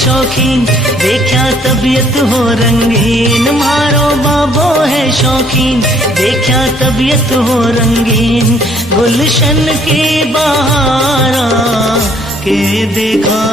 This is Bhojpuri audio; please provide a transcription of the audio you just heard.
शौकीन, देखा तबीयत हो रंगीन। मारो बाबो है शौकीन, देखा तबीयत हो रंगीन। गुलशन की बहारा के देखा